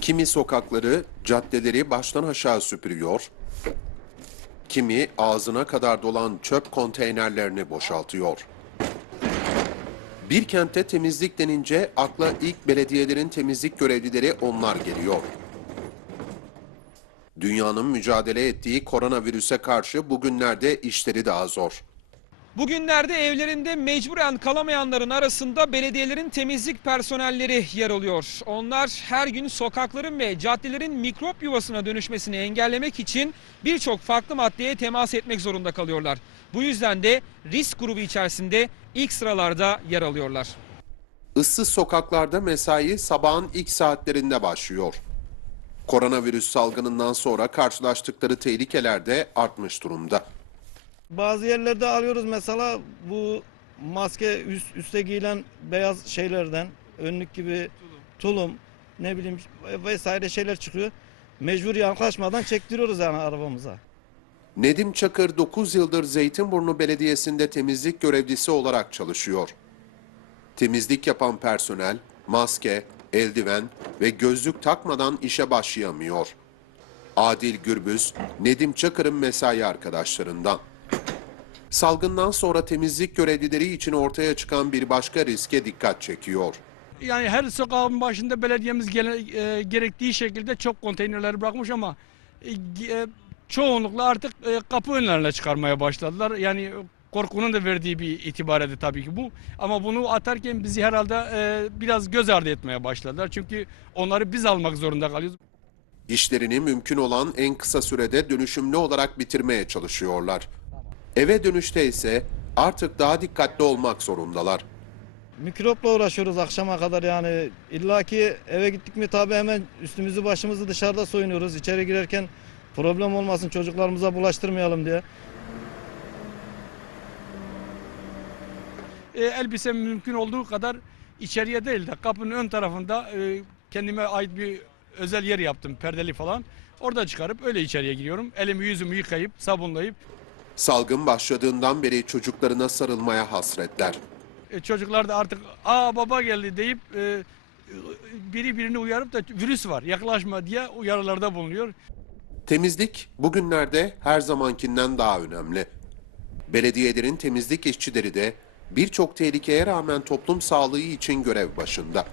Kimi sokakları, caddeleri baştan aşağı süpürüyor, kimi ağzına kadar dolan çöp konteynerlerini boşaltıyor. Bir kentte temizlik denince akla ilk belediyelerin temizlik görevlileri onlar geliyor. Dünyanın mücadele ettiği koronavirüse karşı bugünlerde işleri daha zor. Bugünlerde evlerinde mecburen kalamayanların arasında belediyelerin temizlik personelleri yer alıyor. Onlar her gün sokakların ve caddelerin mikrop yuvasına dönüşmesini engellemek için birçok farklı maddeye temas etmek zorunda kalıyorlar. Bu yüzden de risk grubu içerisinde ilk sıralarda yer alıyorlar. Issız sokaklarda mesai sabahın ilk saatlerinde başlıyor. Koronavirüs salgınından sonra karşılaştıkları tehlikeler de artmış durumda. Bazı yerlerde alıyoruz mesela bu maske üst, üste giyilen beyaz şeylerden önlük gibi tulum ne bileyim vesaire şeyler çıkıyor. Mecbur yaklaşmadan çektiriyoruz yani arabamıza. Nedim Çakır 9 yıldır Zeytinburnu Belediyesi'nde temizlik görevlisi olarak çalışıyor. Temizlik yapan personel maske, eldiven ve gözlük takmadan işe başlayamıyor. Adil Gürbüz, Nedim Çakır'ın mesai arkadaşlarından. Salgından sonra temizlik görevlileri için ortaya çıkan bir başka riske dikkat çekiyor. Yani her sokağın başında belediyemiz gele- e, gerektiği şekilde çok konteynerleri bırakmış ama e, e, çoğunlukla artık e, kapı önlerine çıkarmaya başladılar. Yani korkunun da verdiği bir itibaredi tabii ki bu. Ama bunu atarken bizi herhalde e, biraz göz ardı etmeye başladılar. Çünkü onları biz almak zorunda kalıyoruz. İşlerini mümkün olan en kısa sürede dönüşümlü olarak bitirmeye çalışıyorlar. Eve dönüşte ise artık daha dikkatli olmak zorundalar. Mikropla uğraşıyoruz akşama kadar yani illaki eve gittik mi tabi hemen üstümüzü başımızı dışarıda soyunuyoruz. İçeri girerken problem olmasın çocuklarımıza bulaştırmayalım diye. E, elbise mümkün olduğu kadar içeriye değil de kapının ön tarafında e, kendime ait bir özel yer yaptım perdeli falan. Orada çıkarıp öyle içeriye giriyorum. Elimi yüzümü yıkayıp sabunlayıp Salgın başladığından beri çocuklarına sarılmaya hasretler. E, çocuklar da artık aa baba geldi deyip e, biri birini uyarıp da virüs var yaklaşma diye uyarılarda bulunuyor. Temizlik bugünlerde her zamankinden daha önemli. Belediyelerin temizlik işçileri de birçok tehlikeye rağmen toplum sağlığı için görev başında.